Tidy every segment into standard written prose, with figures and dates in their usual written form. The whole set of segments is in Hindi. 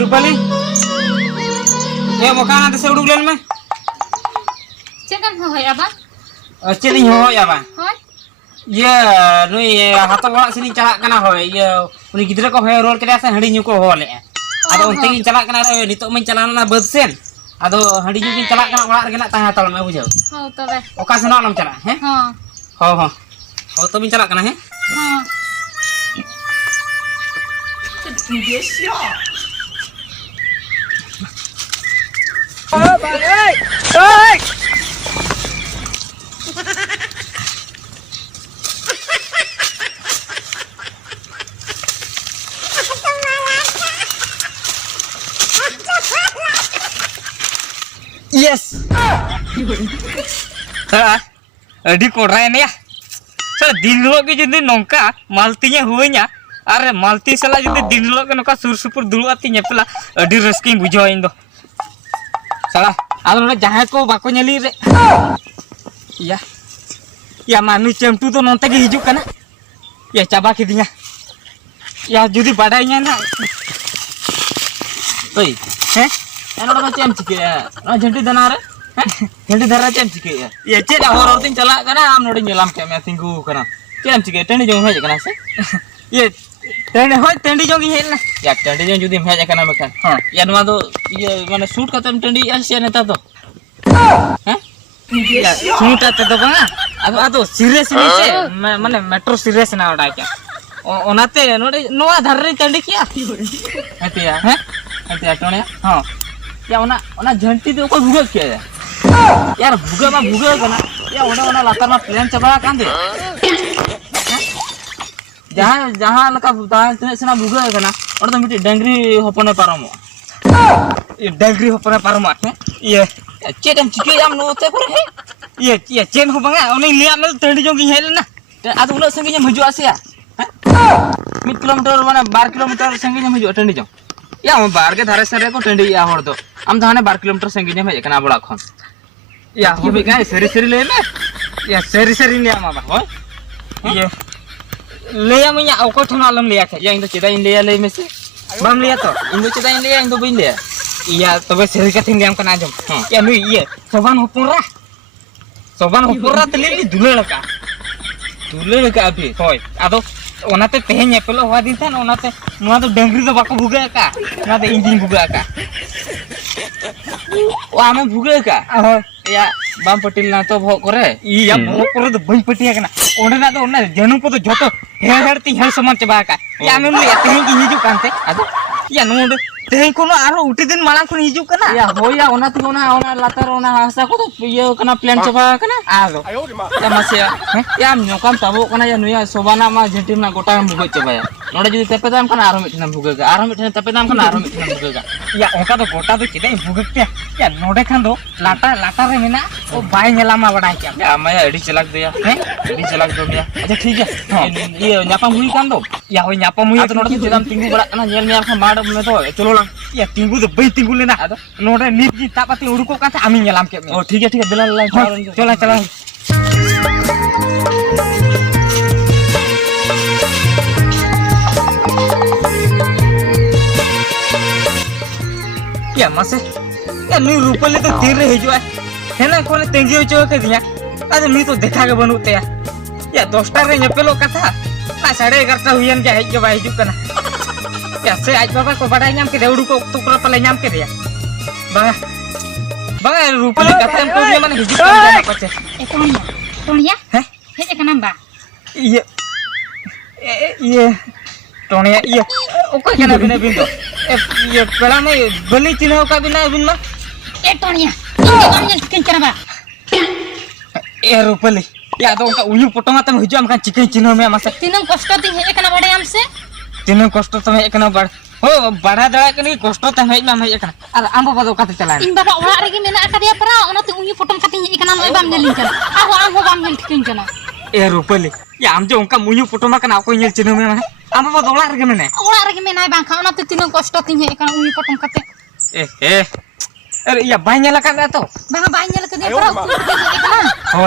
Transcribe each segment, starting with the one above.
रूपाली ए मकान आते से उड़ुक लेन में चेकन हो है अब चेक नहीं हो या बा होय ये नुई हाथ बड़ा सिनी चला कना होय ये उनी गिद्रा को होय रोल के से हंडी न्यू को हो ले आदो उनते गिन चला कना रे नितो में चलाना बद सेन आदो हंडी न्यू गिन चला कना ओड़ा रे ना ता तल में बुझो हो तबे ओका से नाम चला हैं हां हो हो हो तो बिन चला कना है हां Yes. Adi korai nih ya. Saya dinlo ke jadi nongka maltinya huenya. Are malti salah jadi dinlo ke nongka sur-supur dulu artinya pula adi rezeki bujoin doh. Salah. Aduh na jahat ko bako nyali re. Iya. Ya manusia itu tuh nonte ke hijuk kana. Ya coba kidinya. Ya jadi badainya na. Oi, heh? Enak macam cik ya. Nah jadi danar, jadi darah macam cik ya. Ya cik dah horor ting celak karena am noding nyelam kayak macam tinggu karena. Macam cik ya, tendi jong aja karena sih. Ya, tendi jong ini lah. Ya tendi jong jadi aja karena makan. Ya nama tu, ya mana shoot kata tendi asia neta tu. Ya shoot kata tu bang. Aduh serius ini sih, mana metro serius na udah aja. Onate noding noa darah tendi kia. Hati ya, hati ya tuh ya. Ya ona janti tu kau buka क्या है यार बुगा मah buga kan ya ona latar mah plan coba kan deh जहाँ लका बुता तने सना बुगा kan ona tuh मिट्टी डंगरी होपने पारमो ये डंगरी होपने पारमो ये चेन चिके am note पर है ये चेन हो बंगा उन्हें लिया में तेरी जोंगी है ना आदु उन्हें संगी जम हजू आसे या 1 किलोमीटर mana 12 किलोमीटर संगी जम हजू तेरी जोंग या हम बाहर के धारे सरे को टेंडी या होड़ दो हम धाने 12 किलोमीटर संगी ने भेज कना बड़ा खन या हो भी गाय सरी सरी ले या सरी ले आमा बा हो ये ले आम या ओको ठना लम लिया थे या इन तो चेदा इन ले में से बम लिया तो इन तो चेदा इन तो बिन ले या तबे सरी का थिंग कना जम या नुई ये सोबान होपुरा तले दुले लका अभी होय आदो ओनाते तेहें एपेलो हुआ दिन थान ओनाते नुआ तो डंगरी तो बाको भुगे का ना तो इंजिन भुगे का ओ आमे भुगे का या बाम पटिल ना तो भो करे या भो करे तो बई पटिया कना ओने ना तो ओना जनू को तो जोतो हेड़ती हेड़ समान चबा का या आमे नु तेहें की हिजु कांते आदो या नु तेहें कोनो आरो उठी दिन माला को हिजु कना या हो या ओना तो ओना लातर ओना हासा को तो ये कना प्लान चबा कना आदो या मासिया या नोकाम ताबो कना या नुया सोबाना मा जेटिम ना गोटा भुगे चबा या नोडे जुदी तेपेदाम कना आरो मिठन भुगे का आरो मिठन तेपेदाम कना आरो मिठन भुगे का या ओका तो गोटा तो किदे भुगे के या नोडे खान दो लाटा रे मेना ओ बाय नेलामा बडा क्या या मैं एडी चलाक दिया एडी चलाक दो या अच्छा ठीक है ये न्यापाम हुई कान दो या हो न्यापाम हुई तो नोडे जेदाम तिंगु बडा कना नेल में आपका माड में तो चलो ला या तिंगु तो बई तिंगु लेना नोडे नीट जी तापाती उड़को का आमी नेलाम के ओ ठीक है दिला चला ya masih ya नु रूपले तो तीर रे हिजुआ है ना कोने तेंगी होचो के दिया आज नु तो देखा के बनू ते या 10 टा रे नेपेलो कथा ना 11:30 हुयन के हेज के बाई हिजु कना या से आज बाबा को बडाई नाम के देउडू को टुकरा पले नाम के दिया बा रूपले कथा हम को माने हिजु कना पचे टोनिया है हेज कना बा ये टोनिया ये ओको कना बिना बिंदो ये पहला में बनी चिन्ह का बिना बिन मा ए टोनिया इनके काम ने चिकन करबा ए रूपली या तो उनका उयु फोटो मातम हिजु हम का चिकन चिन्ह में मासे तीनों कष्ट ती हे कना बडे हमसे तीनों कष्ट तो हे कना बड़ हो बड़ा दड़ा कनी कष्ट त हे मा हे कना अर आम बाबा दो काते चला इन बाबा ओड़ा रे मेना अकदिया परा ओना ते उयु फोटो काते हे कना मै बाम नेलिन कना आहो आम हो बाम नेल ठिकिन कना ए रूपली या हम जो उनका मुयु फोटो मा कना को नेल चिन्ह में आम बाबा दो ओड़ा रे मेना बां खा ओना ते तीनों कष्ट ती हे कना उयु फोटो काते ए अरे या बाय नेला का तो बांगा बाय नेल कदिया परा हो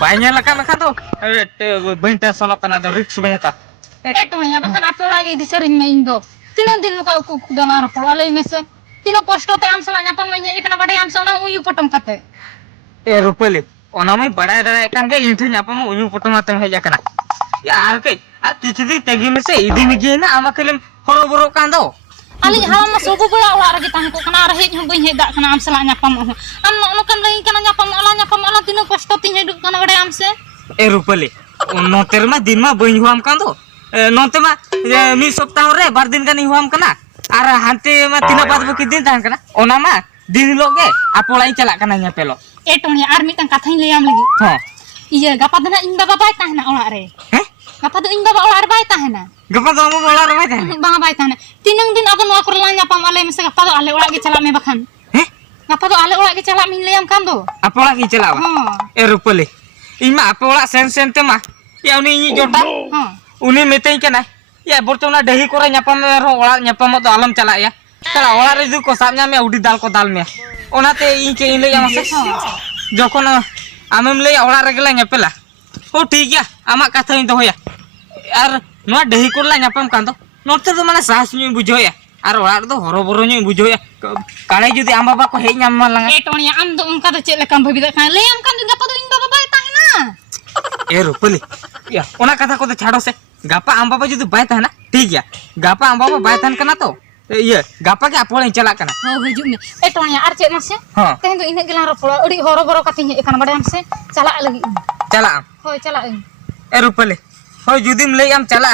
बाय नेला का तो अरे बंटा सलो कना दो रिक्स बेता ए टोनिया बकना तो लागे दिसरिन में इन दो Tinang din ka ko dalam apa alai mese. Tino posto te am salah nyapa manya ikana bade am salah uyu potong kate. ए रुपले ओनामै बड़ा दड़ा कान के इंथे न्यापा म उयु फोटो मातम हेजा कना यार के आ तिथि तेगी में से इदी में गेना आमा केलम हरो बरो कान दो Ali halam ma sobu bula ola ragi tang ko kana rahe hu bun heda kana am salah nyapa mo. Am no kan lagi kana nyapa mo ala tino posto tin heduk kana bade am se. ए रुपले नोतेर मा दिन मा बइन हुआम कान दो नोते मा मी सप्ताह रे बार दिन कानी हुआम कना आर हांते मा तिना बाद बकी दिन तान कना ओना मा दिन लोगे आपोलाई चला कना nya pelo Eh tong ar mitang kathang leyam lagi. ha Iya gapa dana ing baba bai tahna ola re. eh Gapa do ing baba ola bai tahna. gapa do mo bola ro ta Bang bai tahna. Tinang din ado no kurla nyapa ale mese gapa do ale ola ge chala me bakan. eh Gapa do ale ola ge chala min leyam kan do. apola ki चला Ha. ए रुपले इमा आपोला सेन सेन ते मा या उनी इ जोटा Ha. उनी मेतेई कना या बर्तोना दही कोरा न्यापाम रो ओला न्यापाम तो आलम चला या चला ओला रे दु को सामने में उडी दाल को दाल में ओनाते इ के इन ले आमसे जखन आमेम ले ओला रे गेला न्यापेला ओ ठीक गया आमा कथा इन दोया यार नो दही कोला न्यापाम कान दो नोते तो माने साहस नी बुझोया आर ओला रे दो हरो बरो नी बुझोया काले जुदी आम बाबा को हेज नाम लांगा Eh tong am do unka do cek lekam bhabi kan leyam kan do gapa do ing baba bai tahna. ए रुपली या ओना कथा को तो छाड़ो से गापा आम बाबा जुदी बाय थाना ठीक गया गापा आम बाबा बाय थान कना तो ये गापा के आपोले चला कना हो हजू me. Eh tong ar cek mase. हां Teh do ina gelang ropola udi horo boro katinya ikan bade am se chala lagi. चला आम Hoi chala ing. ए रुपली हो जुदीम ले आम चला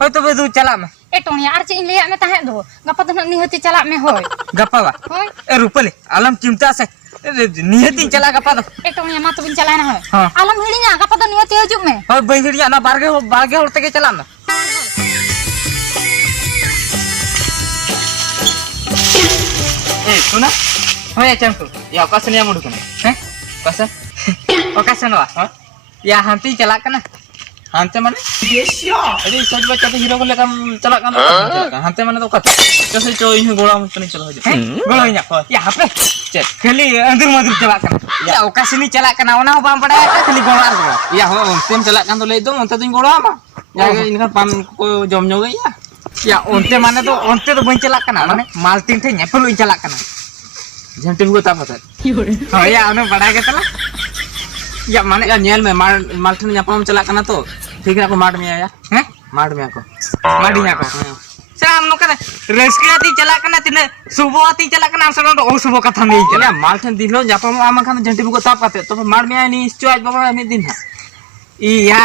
हो तो बे दू चला में Eh tong ar cek ing leyak me tahe do. Gapa do ni hati chala me hoi. गापा बा Hoi. ए रुपली आलम चिंता से नियति चला गापा दो Eh tong ma to bin chala na hoi. हां Alam hilinya gapa do ni hati haju me. हो बहिड़िया ना बारगे होते के चला में ए सुना हो या चंपू या ओकासन या मुडु कना हैं ओकासन ओकासन वा हां या हंती चला कना हंते माने अरे सज बच्चा तो हीरो को लेकर चला कना हंते माने तो कत जैसे जो इन गोला में नहीं चला हो जाए गोला इन या हापे चल खाली अंदर मदर चला कना या ओकासनी चला कना ओना हो बाम पड़ा खाली गोला या हो तेम चला कन तो ले दो onte तो गोला मा या इनका पाम को जम जो गई या onte माने तो बन चला कना माने मालतीन थे नेपल इन चला कना झंटे को ता पता हां या ओने बड़ा के तला या माने या नेल में मालठन न्यापाम चला कना तो ठीक है को माड में आया हैं माड में को माडी न्या को साम नो करे रेस्कियाती चला कना तिने सुबोती चला कना हम सब ओ सुबो कथा नहीं चला मालठन दिलो न्यापाम आमा खान झंटे को ता पाते तो माड में आनी इस आज बाबा में दिन iya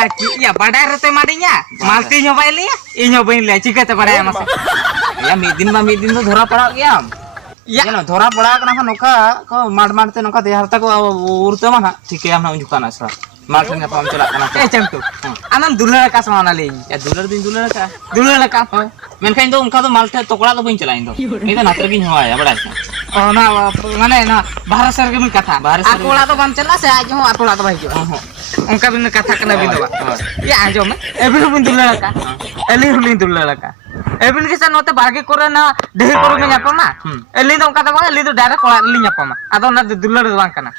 ya badai rete madinya malti nyobain liya i nyobain liya cika te badai mas ya midin tuh dhora pada ya ya no dhora pada kana noka ko mad te noka de harta ko urta mana ठीक है हम unjukkan asra malten apa am celak kana eh cem tu anam dular ka sama li ya dular ka menkan itu unka tuh malte tokla tuh bain celain tuh itu nater gi nyoa ya badai oh na mana na bahasa sergem kata akola tuh bam celas ya aja akola tuh baik उनका भी कथा करना भी दवा ये आजो में एबिल बुन दुल्ला लका एली हुलिन दुल्ला लका एबिल के साथ नोते बागे करे ना देह करो में न्यापमा एली तो उनका दवा एली तो डायरेक्ट कोला एली न्यापमा आदो ना दुल्ला दवा करना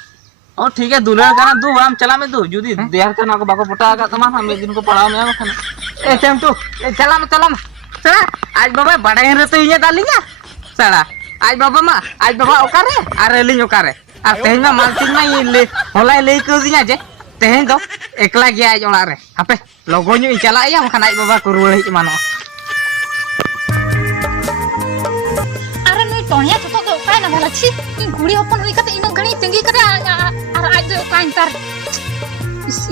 ओ ठीक है दुल्ला करना दू हम चला में दू जुदी देहर के ना को बाको पटा का तमा हम एक दिन को पढ़ाओ में खाना ए टेम टू चला में चला आज बाबा बड़ा रे तो इया डालिया साला आज बाबा ओकारे आर एली ओकारे आ तेज में मालती में ये ले होला ले को दिया जे तेहें दो एकला गया आज ओला रे हापे लोगो न्यू चला या मखान आज बाबा को रुळ हिज मानो अरे नुई टोनिया तो काय ना भला छी इन गुड़ी होपन हुई कते इनो घणी तिंगी करे अरे आज दो काइन तार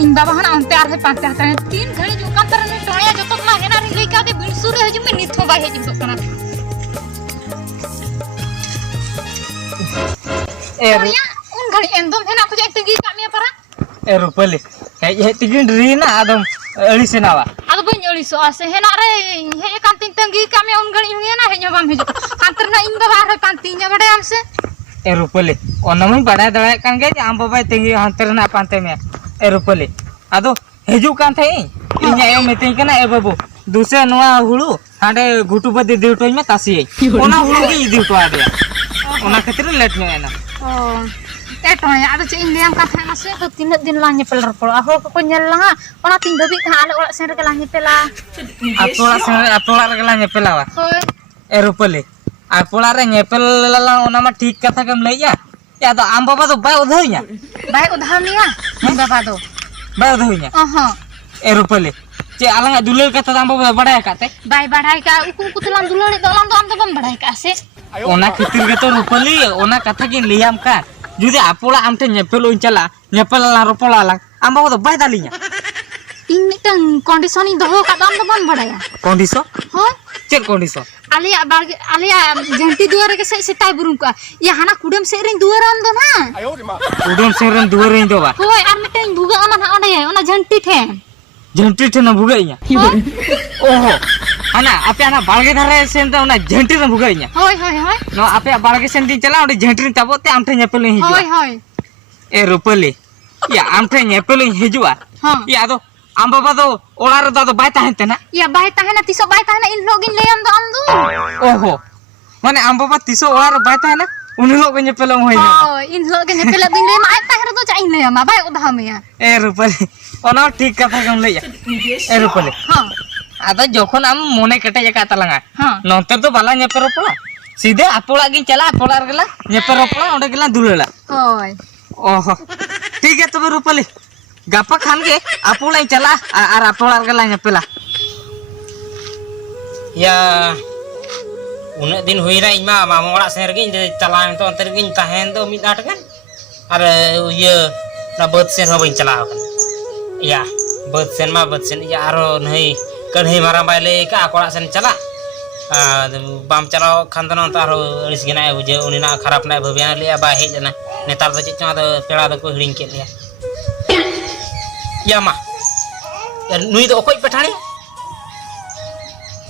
इन बाबा हना अंते आर है पाते हता तीन घणी जो कांतर नुई टोनिया जो तो ना हेना रे लई का दे बिनसुर हजु में निथो बा हेजु तो कना ए उन घणी एंदम हेना को जे तिंगी कामिया परा ए रुपले हे तिगिन रीना आदम Ali सेनावा ado banyo liso ase hena re he kanting tanggi kami on gani huna he nyobam he kanter na ing baba re pantinya bade amse ए रुपले ओनमई बड़ा दड़ा कान गे आम बाबा तिंगी हंतर ना पांते में ए रुपले आदो हेजु कान थे इnya ए मेते कना ए बाबू दूसरे नवा हुळु हाडे घुटु बदे दिउटोय में तासी ओना हुळु गी दिउटो आदे ओना खतिर लेट में ना oh tonya ada cing liam kata nasi ho tindak din lang nyepel repol ho ko nyel lah ona ting babi ka ala ola sen rek lang nyepel lah atola re lang nyepel wa hoi ए रुपले आपोला रे नेपेल लाला ओना मा ठीक कथा कम लइया या तो आम बाबा तो बाय उधरिया बाय उधामिया इन बाबा दो बाय उधरिया ए रुपले चे आलंगा दुलल कथा आम बाबा बड़ाय काते बाय बढ़ाई का उकु तुलाम दुलड़ी दो आम तो बम बढ़ाई का से ओना खितिर के तो रुपली ओना कथा की लियाम का जुदि आपोला आम टे नेपेल ओइन चला नेपेल ला रोपला ला आम बाबा तो बाय दालिया इन मिटन कंडीशन इन दो का दाम तो बम बढ़ाया कंडीशन हो चे कंडीशन आलिया बागे आलिया जंती दुआर के से ताई बुरुम का या हाना कुडम से रिन दुआर आम दो ना उडम सेरन दुवर इन दो बा होय आर मिटन भुगा ओना ओंडे ओना जंती थे झंटी थे न भुगाइया ओहो आना आपे आना बालगे धारे सेन तो ओना झंटी न भुगाइया होय होय होय नो आपे बालगे सेन दिन चला ओडे झंटी ताबोते आम थे नेपेल हिजुआ होय होय ए रुपली या आम थे नेपेल हिजुआ हां या तो आम बाबा तो ओला रे दादो बाय ताहेन तेना या बाय ताहेना तिसो बाय ताहेना इन लोगिन ले आम दो ओहो माने आम बाबा तिसो ओला रे बाय ताहेना उन लोग के नेपेल होइना ओ इन लोग के नेपेल दिन ले माय ताहेर तो चाइ ले मा बाय उधामिया ए रुपली ओना ठीक कथा कम लइया ए रुपली हां आदा जोखन आम मोने कटे जका तलंगा हां नोंते तो बाला नेपेल रोपला सीधे आपोला गिन चला आपोला रे गेला नेपेल रोपला ओंडे गेला दुलेला होय ओहो ठीक है तबे रुपली गापा खान के आपोला चला आर आपोला रे गेला नेपेला या उन्हें दिन हुई ना इमा मामा वाला शहर गिन चलाएं तो अंतर गिन ताहें तो मिट आट kan ar ये ना बद सेन हो बइन चला या बद सेन मा बद सेन या आरो नहीं कर ही मारा बाइले का कोड़ा सेन चला बाम चलाओ खान तो नंतर आरो अड़िस गिना बुझे उनी ना खराब ना भबिया लिया बा हे जना नेतार तो चिचा तो पेड़ा तो को हिडिंग के लिया या मा या नुई तो ओकोई पठाणी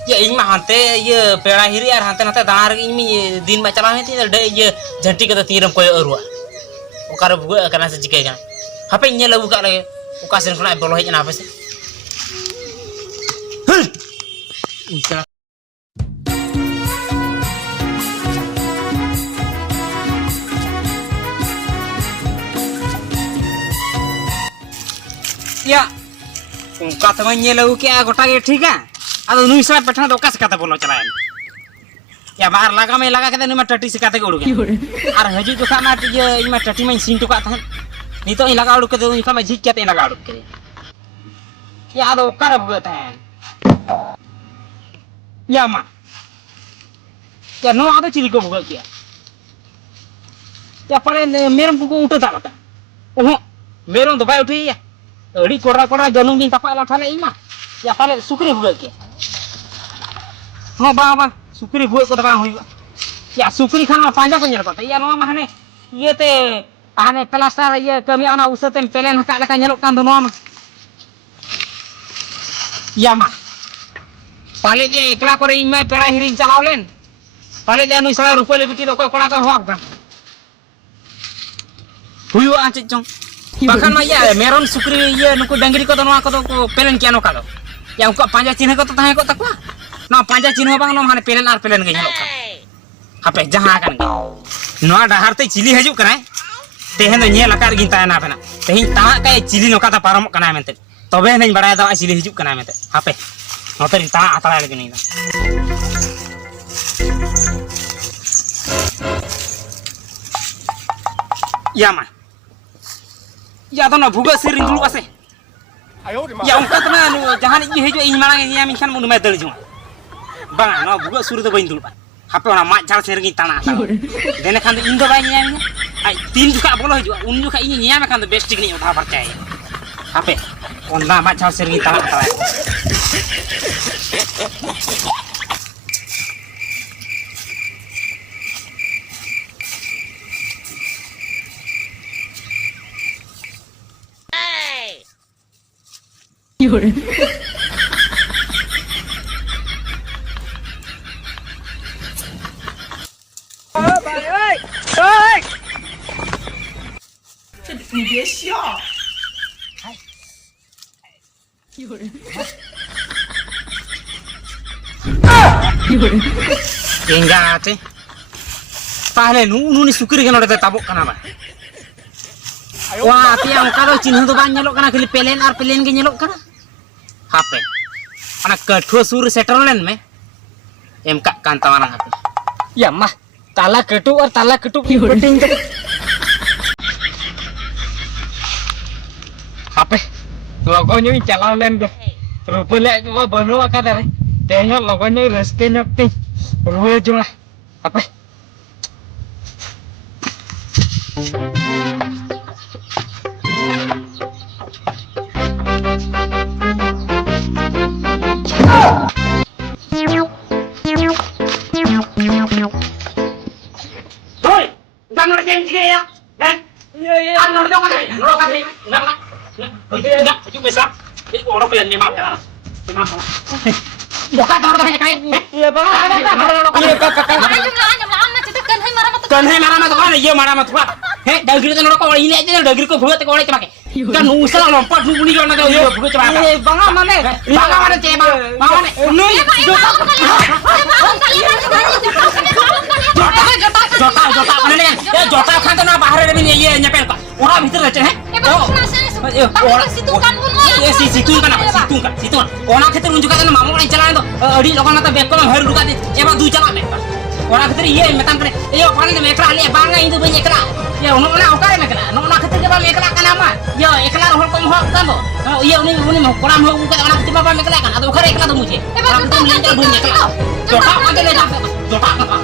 ये इन मा हांते ये पेड़ा हिरी यार हांते नाते दाना रे इमी दिन मा चला हेती डे ये झंटी के तो तीरम कोय अरुआ ओकार बुगा कना से जिके गना हापे इन लगु का लगे ओका सेन खना बोलो हेजना हापे से इंचा या उनका तो मैं लगु के गोटा के ठीक है अद नुई सरा पठना तो कस काते बोलो चलाए या बाहर लगा में लगा के नुई मा टटी से काते के उड़गे और हजू जो का मा ये इमा टटी में सीन तो का था नी तो लगा उड़ के तो इनका में झिक के लगा उड़ के या दो कर बता है या मा या नो आदो चिली को भगा किया या पड़े मेरम को उठता बता ओहो मेरम तो बाय उठी या अड़ी कोड़ा कोड़ा जनम दिन तपा लाठाले इमा या पाले सुकरी भगा के हाँ बा सुकरी भुआ को दबा हुई या सुकरी खाना पांजा को nyelok या नो माने ये ते आने प्लास्टर ये कमी आना उसते पेलेन हका लका nyelok kan नो मा या मा पाले जे एकला करे इमा पेड़ा हिरिन चलाव लेन पाले जे नुई सला रुपए ले बिटी तो कोई कोड़ा का होक बा हुई आ चंग bahkan mah ya meron sukri iya nuku dangri ko dono ko pelen kiano kalo ya uko panja cina ko tahe ko takwa no panja cina bang no mane pelen ar pelen ge nyelok kan hape jaha kan no dahar te cili haju kana tehen do nyel akar gin taena pena tehin ta kay cili no kata param kana mente tobe nein badai da cili haju kana mente hape no terin ta atala lagi ni ya mah या तो ना भुगा सिर इंदुल पासे या उनका तो ना जहां ये हेजो इन मांग ये मिनखान मुन में दल जुआ बांगा ना भुगा सुर तो बइन दुल पा हापे ना मा झाल सेर गी ताना देने खान इन दो बाय नियाम आई तीन जुका बोलो हेजो उन जुका इन नियाम खान तो बेस्ट टिकनी उठा परचाय हापे ओंदा मा झाल सेर गी ताना你别笑。 Enggak ate. Pahle nu sukri kan udah tabok kana ba. Wah, tiang kado cinta tu ban nyelok kana kili pelen ar pelen ke nyelok kana. Hape. Anak kedua sur settlement me. em kak kan tawaran aku. Ya mah, tala ketuk penting tu. Apa? Logonya ini jalan len tu. Rupanya cuma baru akan dari. Tengok logonya reskinya pink. Rupanya cuma apa? Hoi, jangan nolak yang tiga ya. Dan Ya. nolak dong kan? Nolak kan? Nolak. Enggak, itu besar. Ini orang yang lima. Bukan orang yang kayak. Iya bang. Iya kakak. Anyam lah amat itu kan hai marah mata. Kan hei marah matu kan? Iya marah matu kan? Hei, daging itu nolak kau ini aja daging kau buat kau oleh cuma kan usah lompat dulu ni orang ada buat cuma. Eh bang mana? Bang mana cewek bang? Bang mana? Nui. Jota mana ni? Ya jota kan tu nak bahar ada ni ye nyepel pak. Orang bitter aja heh. Orang situ kan situ kan. Orang kita tunjukkan tu mamu orang jalan tu. Di lokal nata bekko mah haru dukat. Eba du jalan mek. Orang kita ye metam kene. Yo panen mekra ali banga itu banyak kera. Ya ono na okare mekra. Ono kita ke ba mekra kan ama. Yo ekla hol kom hok kan tu. Yo ni mau kolam hok bukan orang kita ba mekra kan. Atau okare ekla tu muje. Orang kita melintar bunyi ekla. Jota kan tu le jota. Jota kan.